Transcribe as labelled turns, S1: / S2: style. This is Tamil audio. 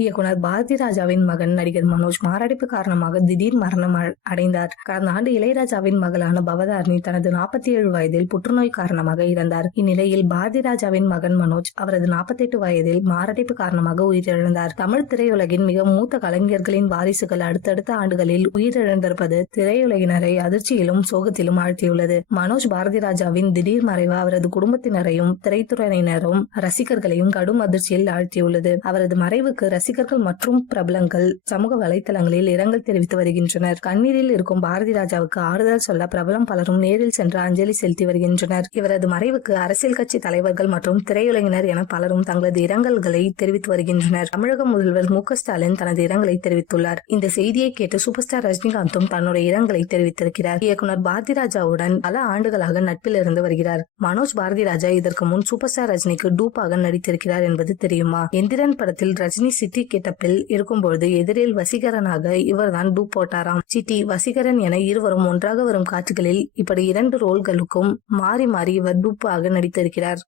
S1: இயக்குனர் பாரதி ராஜாவின் மகன் நடிகர் மனோஜ் மாரடைப்பு காரணமாக திடீர் மரணம் அடைந்தார். கடந்த ஆண்டு இளையராஜாவின் மகளான பவதாரணி தனது நாற்பத்தி ஏழு வயதில் புற்றுநோய் காரணமாக இறந்தார். இந்நிலையில் பாரதி ராஜாவின் மகன் மனோஜ் அவரது 48 வயதில் மாரடைப்பு காரணமாக உயிரிழந்தார். தமிழ் திரையுலகின் மிக மூத்த கலைஞர்களின் வாரிசுகள் அடுத்தடுத்த ஆண்டுகளில் உயிரிழந்திருப்பது திரையுலகினரை அதிர்ச்சியிலும் சோகத்திலும் ஆழ்த்தியுள்ளது. மனோஜ் பாரதி ராஜாவின் திடீர் மறைவு அவரது குடும்பத்தினரையும் திரைத்துறையினரும் ரசிகர்களையும் கடும் அதிர்ச்சியில் ஆழ்த்தியுள்ளது. அவரது மறைவுக்கு ரசிகர்கள் மற்றும் பிரபலங்கள் சமூக வலைதளங்களில் இரங்கல் தெரிவித்து வருகின்றனர். கண்ணீரில் இருக்கும் பாரதி ராஜாவுக்கு ஆறுதல் சொல்ல பிரபலம் பலரும் நேரில் சென்று அஞ்சலி செலுத்தி வருகின்றனர். இவரது மறைவுக்கு அரசியல் கட்சி தலைவர்கள் மற்றும் திரையுலகினர் என பலரும் தங்களது இரங்கல்களை தெரிவித்து வருகின்றனர். தமிழக முதல்வர் மு ஸ்டாலின் தனது இரங்கலை தெரிவித்துள்ளார். இந்த செய்தியை கேட்டு சூப்பர் ஸ்டார் ரஜினிகாந்தும் தன்னுடைய இரங்கலை தெரிவித்திருக்கிறார். இயக்குனர் பாரதி ராஜாவுடன் பல ஆண்டுகளாக நட்பில் இருந்து வருகிறார். மனோஜ் பாரதி ராஜா இதற்கு முன் சூப்பர் ஸ்டார் ரஜினிக்கு டூப்பாக நடித்திருக்கிறார் என்பது தெரியுமா? எந்திரன் படத்தில் ரஜினி சிட்டி கிட்டப்பில் இருக்கும்பொழுது எதிரில் வசீகரனாக இவர்தான் டூப் போட்டாராம். சிட்டி வசீகரன் என இருவரும் ஒன்றாக வரும் காட்சிகளில் இப்படி இரண்டு ரோல்களுக்கும் மாறி மாறி இவர் டூப்பாக நடித்திருக்கிறார்.